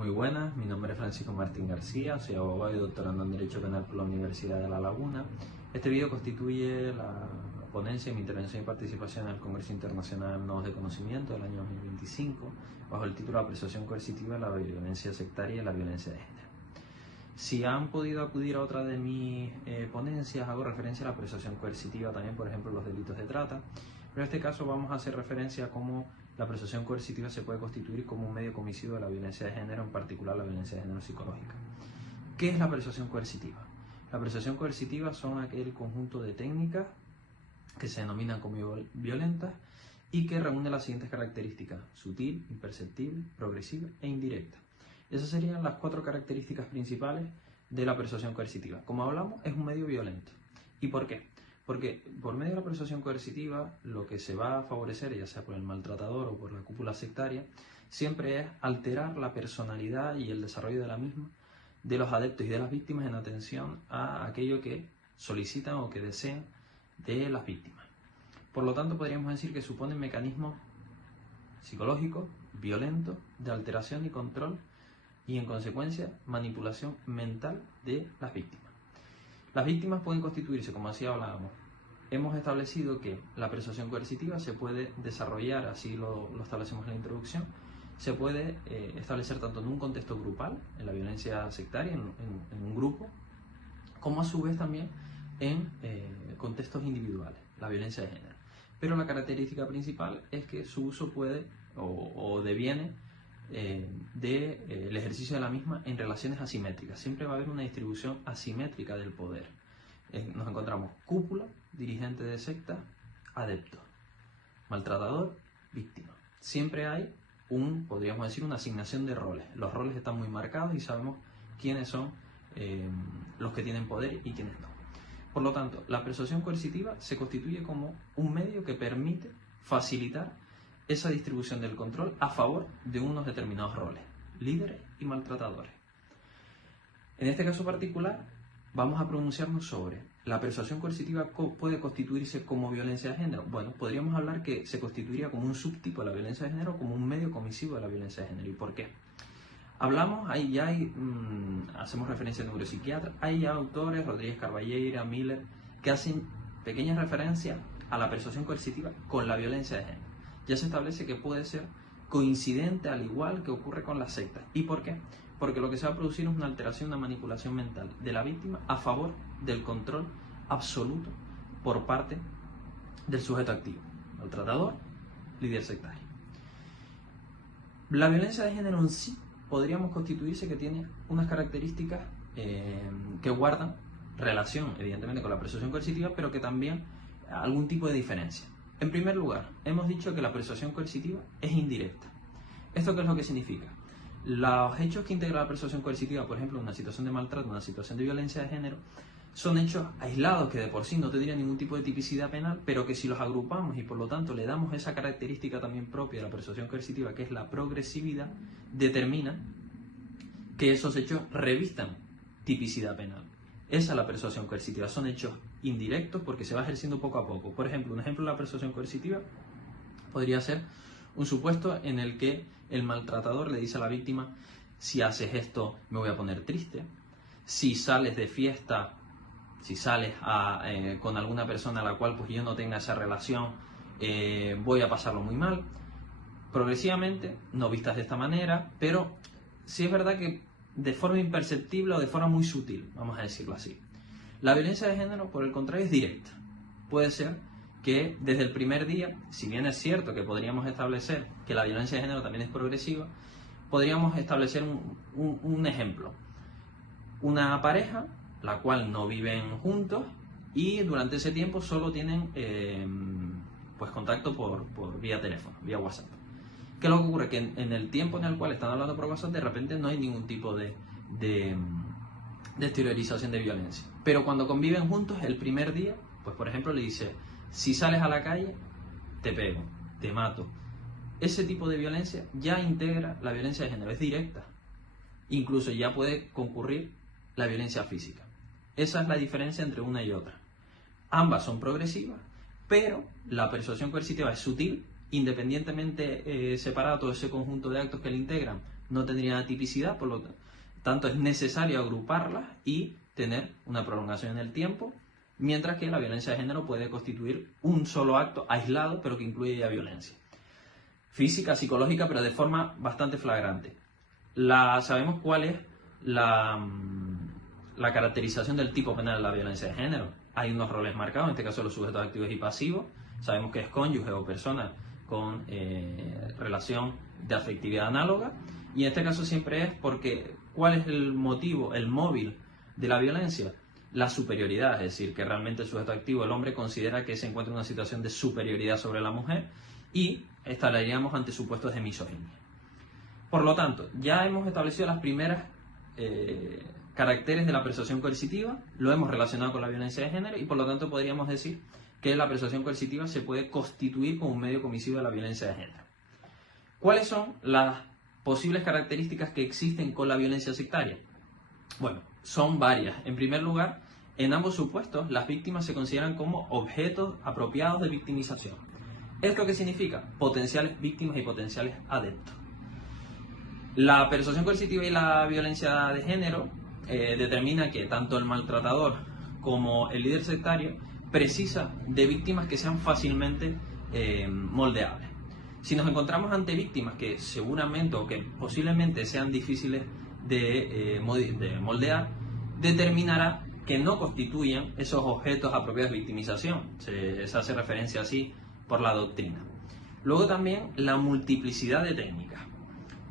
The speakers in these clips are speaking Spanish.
Muy buenas, mi nombre es Francisco Martín García, soy abogado y doctorando en Derecho Penal por la Universidad de La Laguna. Este vídeo constituye la ponencia de mi intervención y participación en el Congreso Internacional Nodos de Conocimiento del año 2025, bajo el título Apreciación coercitiva de la violencia sectaria y la violencia de género. Si han podido acudir a otra de mis ponencias, hago referencia a la apreciación coercitiva también, por ejemplo, los delitos de trata, pero en este caso vamos a hacer referencia a cómo la apreciación coercitiva se puede constituir como un medio comisivo de la violencia de género, en particular la violencia de género psicológica. ¿Qué es la apreciación coercitiva? La apreciación coercitiva son aquel conjunto de técnicas que se denominan como violentas y que reúnen las siguientes características: sutil, imperceptible, progresiva e indirecta. Esas serían las 4 características principales de la persuasión coercitiva. Como hablamos, es un medio violento. ¿Y por qué? Porque por medio de la persuasión coercitiva lo que se va a favorecer, ya sea por el maltratador o por la cúpula sectaria, siempre es alterar la personalidad y el desarrollo de la misma de los adeptos y de las víctimas en atención a aquello que solicitan o que desean de las víctimas. Por lo tanto, podríamos decir que suponen mecanismos psicológicos, violentos, de alteración y control, y en consecuencia manipulación mental de las víctimas. Las víctimas pueden constituirse, como así hablábamos. Hemos establecido que la persuasión coercitiva se puede desarrollar, así lo establecemos en la introducción, se puede establecer tanto en un contexto grupal, en la violencia sectaria, en un grupo, como a su vez también en contextos individuales, la violencia de género. Pero la característica principal es que su uso puede o deviene del ejercicio de la misma en relaciones asimétricas. Siempre va a haber una distribución asimétrica del poder. Nos encontramos cúpula, dirigente de secta, adepto, maltratador, víctima. Siempre hay podríamos decir, una asignación de roles. Los roles están muy marcados y sabemos quiénes son los que tienen poder y quiénes no. Por lo tanto, la persuasión coercitiva se constituye como un medio que permite facilitar esa distribución del control a favor de unos determinados roles, líderes y maltratadores. En este caso particular, vamos a pronunciarnos sobre la persuasión coercitiva. ¿Puede constituirse como violencia de género? Bueno, podríamos hablar que se constituiría como un subtipo de la violencia de género, como un medio comisivo de la violencia de género. ¿Y por qué? Hablamos, hacemos referencia a neuropsiquiatras, hay ya autores, Rodríguez Carballeira, Miller, que hacen pequeñas referencias a la persuasión coercitiva con la violencia de género. Ya se establece que puede ser coincidente, al igual que ocurre con las sectas. ¿Y por qué? Porque lo que se va a producir es una alteración, una manipulación mental de la víctima a favor del control absoluto por parte del sujeto activo, maltratador, líder sectario. La violencia de género en sí podríamos constituirse que tiene unas características que guardan relación, evidentemente, con la persuasión coercitiva, pero que también algún tipo de diferencia. En primer lugar, hemos dicho que la persuasión coercitiva es indirecta. ¿Esto qué es lo que significa? Los hechos que integra la persuasión coercitiva, por ejemplo, una situación de maltrato, una situación de violencia de género, son hechos aislados que de por sí no tendrían ningún tipo de tipicidad penal, pero que si los agrupamos y por lo tanto le damos esa característica también propia de la persuasión coercitiva, que es la progresividad, determina que esos hechos revistan tipicidad penal. Esa es la persuasión coercitiva. Son hechos indirectos porque se va ejerciendo poco a poco. Por ejemplo, un ejemplo de la persuasión coercitiva podría ser un supuesto en el que el maltratador le dice a la víctima: si haces esto me voy a poner triste, si sales de fiesta, si sales con alguna persona a la cual pues yo no tenga esa relación, voy a pasarlo muy mal. Progresivamente, no vistas de esta manera, pero sí es verdad que de forma imperceptible o de forma muy sutil, vamos a decirlo así. La violencia de género, por el contrario, es directa. Puede ser que desde el primer día, si bien es cierto que podríamos establecer que la violencia de género también es progresiva, podríamos establecer un ejemplo. Una pareja, la cual no viven juntos y durante ese tiempo solo tienen pues contacto por vía teléfono, vía WhatsApp. ¿Qué es lo que ocurre? Que en el tiempo en el cual están hablando por WhatsApp, de repente no hay ningún tipo de exteriorización de violencia. Pero cuando conviven juntos, el primer día, pues por ejemplo le dice: si sales a la calle, te pego, te mato. Ese tipo de violencia ya integra la violencia de género, es directa. Incluso ya puede concurrir la violencia física. Esa es la diferencia entre una y otra. Ambas son progresivas, pero la persuasión coercitiva es sutil, independientemente separado todo ese conjunto de actos que le integran, no tendrían tipicidad, por lo tanto es necesario agruparlas y tener una prolongación en el tiempo, mientras que la violencia de género puede constituir un solo acto aislado, pero que incluye ya violencia física, psicológica, pero de forma bastante flagrante. Sabemos cuál es la caracterización del tipo penal de la violencia de género. Hay unos roles marcados, en este caso los sujetos activos y pasivos. Sabemos que es cónyuge o persona con relación de afectividad análoga, y en este caso siempre es porque ¿cuál es el motivo, el móvil de la violencia? La superioridad, es decir, que realmente el sujeto activo, el hombre, considera que se encuentra en una situación de superioridad sobre la mujer y estaríamos ante supuestos de misoginia. Por lo tanto, ya hemos establecido las primeras caracteres de la persuasión coercitiva, lo hemos relacionado con la violencia de género y por lo tanto podríamos decir que la persuasión coercitiva se puede constituir como un medio comisivo de la violencia de género. ¿Cuáles son las posibles características que existen con la violencia sectaria? Bueno, son varias. En primer lugar, en ambos supuestos, las víctimas se consideran como objetos apropiados de victimización. ¿Esto qué significa? Potenciales víctimas y potenciales adeptos. La persuasión coercitiva y la violencia de género determina que tanto el maltratador como el líder sectario precisa de víctimas que sean fácilmente moldeables. Si nos encontramos ante víctimas que seguramente o que posiblemente sean difíciles de moldear, determinará que no constituyan esos objetos apropiados de victimización. Se hace referencia así por la doctrina. Luego también la multiplicidad de técnicas.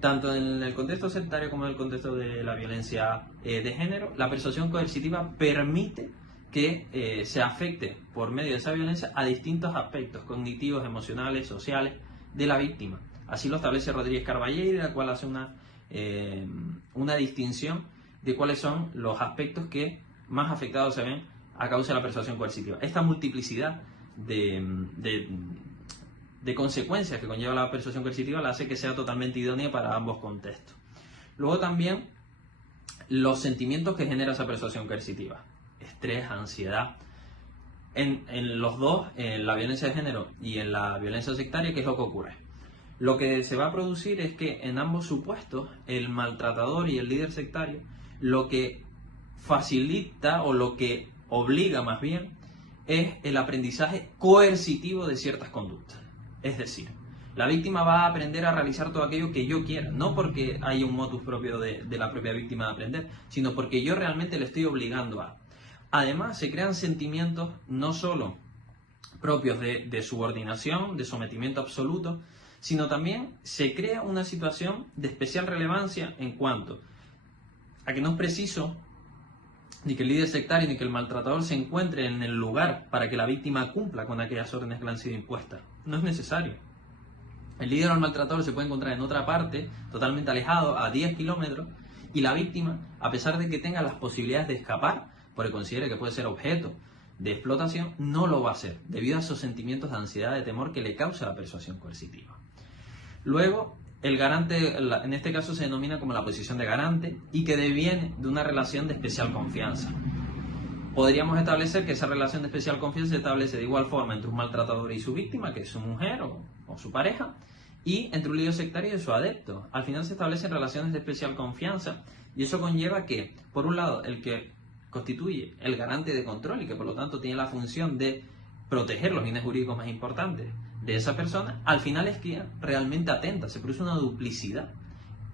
Tanto en el contexto sectario como en el contexto de la violencia de género, la persuasión coercitiva permite que se afecte por medio de esa violencia a distintos aspectos cognitivos, emocionales, sociales de la víctima. Así lo establece Rodríguez Carballé, la cual hace una distinción de cuáles son los aspectos que más afectados se ven a causa de la persuasión coercitiva. Esta multiplicidad de consecuencias que conlleva la persuasión coercitiva la hace que sea totalmente idónea para ambos contextos. Luego también los sentimientos que genera esa persuasión coercitiva: estrés, ansiedad. En los dos, en la violencia de género y en la violencia sectaria, ¿qué es lo que ocurre? Lo que se va a producir es que en ambos supuestos, el maltratador y el líder sectario, lo que facilita o lo que obliga más bien es el aprendizaje coercitivo de ciertas conductas. Es decir, la víctima va a aprender a realizar todo aquello que yo quiera, no porque haya un motus propio de la propia víctima de aprender, sino porque yo realmente le estoy obligando a. Además, se crean sentimientos no solo propios de subordinación, de sometimiento absoluto, sino también se crea una situación de especial relevancia en cuanto a que no es preciso ni que el líder sectario ni que el maltratador se encuentre en el lugar para que la víctima cumpla con aquellas órdenes que le han sido impuestas. No es necesario. El líder o el maltratador se puede encontrar en otra parte, totalmente alejado, a 10 kilómetros, y la víctima, a pesar de que tenga las posibilidades de escapar, porque considere que puede ser objeto de explotación, no lo va a hacer, debido a esos sentimientos de ansiedad, de temor que le causa la persuasión coercitiva. Luego, el garante, en este caso se denomina como la posición de garante, y que deviene de una relación de especial confianza. Podríamos establecer que esa relación de especial confianza se establece de igual forma entre un maltratador y su víctima, que es su mujer o su pareja, y entre un líder sectario y su adepto. Al final se establecen relaciones de especial confianza, y eso conlleva que, por un lado, el que constituye el garante de control y que por lo tanto tiene la función de proteger los bienes jurídicos más importantes de esa persona, al final es quien realmente atenta, se produce una duplicidad.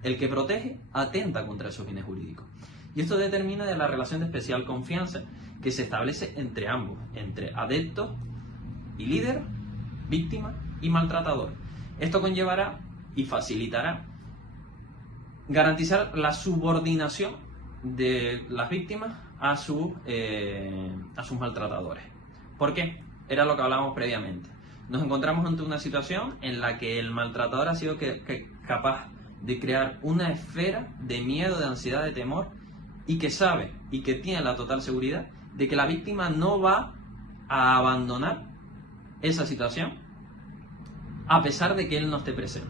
El que protege atenta contra esos bienes jurídicos. Y esto determina de la relación de especial confianza que se establece entre ambos, entre adepto y líder, víctima y maltratador. Esto conllevará y facilitará garantizar la subordinación de las víctimas a sus maltratadores. ¿Por qué? Era lo que hablábamos previamente. Nos encontramos ante una situación en la que el maltratador ha sido capaz de crear una esfera de miedo, de ansiedad, de temor, y que sabe y que tiene la total seguridad de que la víctima no va a abandonar esa situación a pesar de que él no esté presente.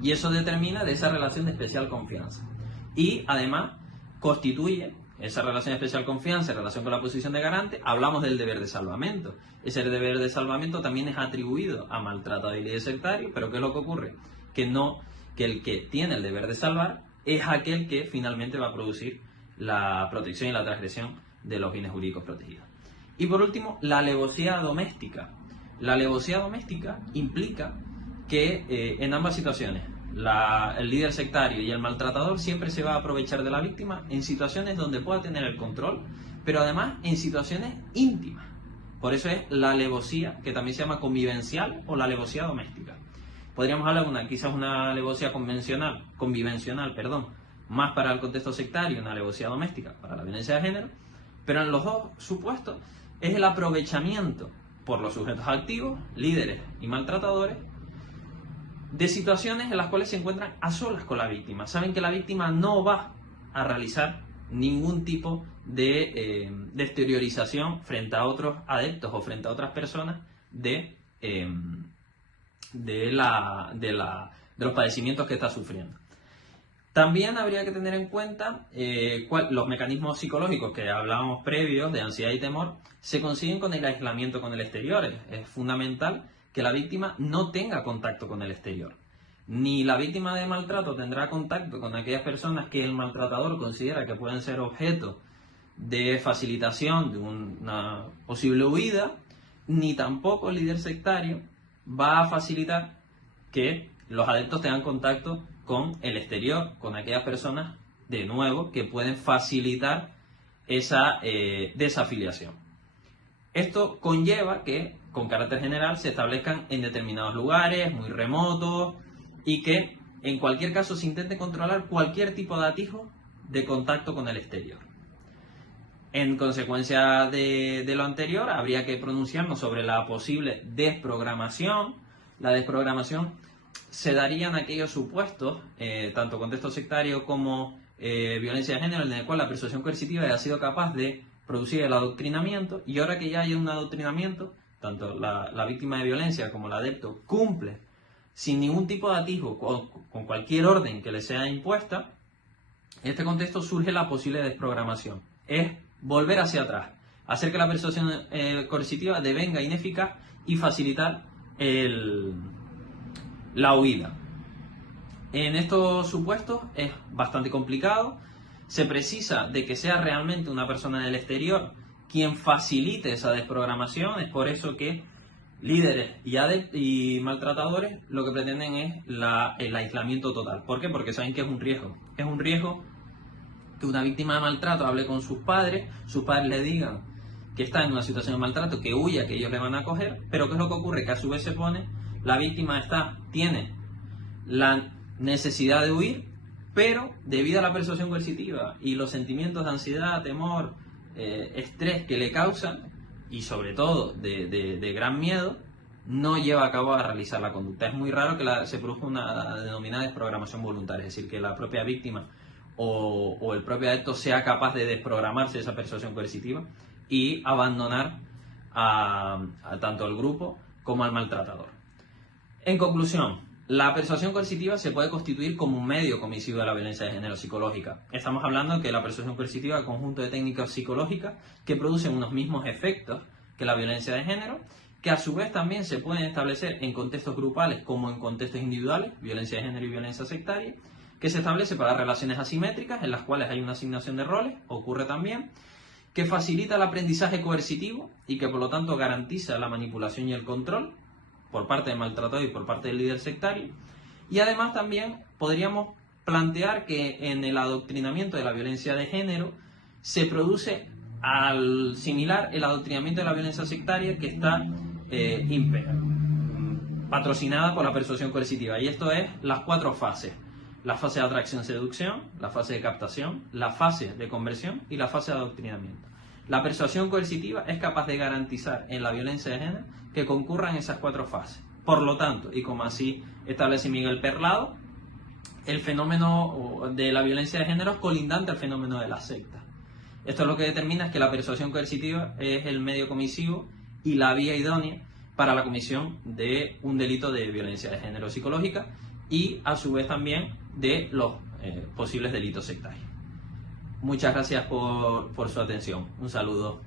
Y eso determina de esa relación de especial confianza. Y además constituye esa relación de especial confianza en relación con la posición de garante. Hablamos del deber de salvamento. Ese deber de salvamento también es atribuido a maltratador y líder sectario, pero ¿qué es lo que ocurre? Que no que el que tiene el deber de salvar es aquel que finalmente va a producir la protección y la transgresión de los bienes jurídicos protegidos. Y por último, la alevosía doméstica. La alevosía doméstica implica que en ambas situaciones el líder sectario y el maltratador siempre se va a aprovechar de la víctima en situaciones donde pueda tener el control, pero además en situaciones íntimas. Por eso es la alevosía, que también se llama convivencial o la alevosía doméstica. Podríamos hablar de quizás una alevosía convivencial, más para el contexto sectario, una alevosía doméstica para la violencia de género, pero en los dos supuestos es el aprovechamiento por los sujetos activos, líderes y maltratadores, de situaciones en las cuales se encuentran a solas con la víctima. Saben que la víctima no va a realizar ningún tipo de exteriorización frente a otros adeptos o frente a otras personas de los padecimientos que está sufriendo. También habría que tener en cuenta los mecanismos psicológicos que hablábamos previos de ansiedad y temor se consiguen con el aislamiento con el exterior. Es fundamental que la víctima no tenga contacto con el exterior. Ni la víctima de maltrato tendrá contacto con aquellas personas que el maltratador considera que pueden ser objeto de facilitación de una posible huida, ni tampoco el líder sectario va a facilitar que los adeptos tengan contacto con el exterior, con aquellas personas, de nuevo, que pueden facilitar esa desafiliación. Esto conlleva que, con carácter general, se establezcan en determinados lugares, muy remotos, y que, en cualquier caso, se intente controlar cualquier tipo de atisbo de contacto con el exterior. En consecuencia de lo anterior, habría que pronunciarnos sobre la posible desprogramación. La desprogramación se daría en aquellos supuestos, tanto contexto sectario como violencia de género, en el cual la persuasión coercitiva haya sido capaz de producir el adoctrinamiento, y ahora que ya hay un adoctrinamiento, tanto la víctima de violencia como el adepto cumple sin ningún tipo de atisbo con cualquier orden que le sea impuesta. En este contexto surge la posible desprogramación. Es volver hacia atrás, hacer que la persuasión coercitiva devenga ineficaz y facilitar la huida. En estos supuestos es bastante complicado. Se precisa de que sea realmente una persona del exterior quien facilite esa desprogramación. Es por eso que líderes y maltratadores lo que pretenden es el aislamiento total. ¿Por qué? Porque saben que es un riesgo. Es un riesgo que una víctima de maltrato hable con sus padres le digan que está en una situación de maltrato, que huya, que ellos le van a coger, pero ¿qué es lo que ocurre? Que a su vez se pone, la víctima tiene la necesidad de huir, pero debido a la persuasión coercitiva y los sentimientos de ansiedad, temor, estrés que le causan, y sobre todo de gran miedo, no lleva a cabo a realizar la conducta. Es muy raro que se produzca una denominada desprogramación voluntaria, es decir, que la propia víctima o el propio adepto sea capaz de desprogramarse de esa persuasión coercitiva y abandonar a tanto al grupo como al maltratador. En conclusión, la persuasión coercitiva se puede constituir como un medio comisivo de la violencia de género psicológica. Estamos hablando de que la persuasión coercitiva es un conjunto de técnicas psicológicas que producen unos mismos efectos que la violencia de género, que a su vez también se pueden establecer en contextos grupales como en contextos individuales, violencia de género y violencia sectaria, que se establece para relaciones asimétricas en las cuales hay una asignación de roles, ocurre también, que facilita el aprendizaje coercitivo y que por lo tanto garantiza la manipulación y el control por parte del maltratador y por parte del líder sectario. Y además también podríamos plantear que en el adoctrinamiento de la violencia de género se produce al similar el adoctrinamiento de la violencia sectaria, que está patrocinada por la persuasión coercitiva. Y esto es las 4 fases: la fase de atracción-seducción, la fase de captación, la fase de conversión y la fase de adoctrinamiento. La persuasión coercitiva es capaz de garantizar en la violencia de género que concurran esas 4 fases. Por lo tanto, y como así establece Miguel Perlado, el fenómeno de la violencia de género es colindante al fenómeno de la secta. Esto lo que determina es que la persuasión coercitiva es el medio comisivo y la vía idónea para la comisión de un delito de violencia de género psicológica y a su vez también de los posibles delitos sectarios. Muchas gracias por su atención. Un saludo.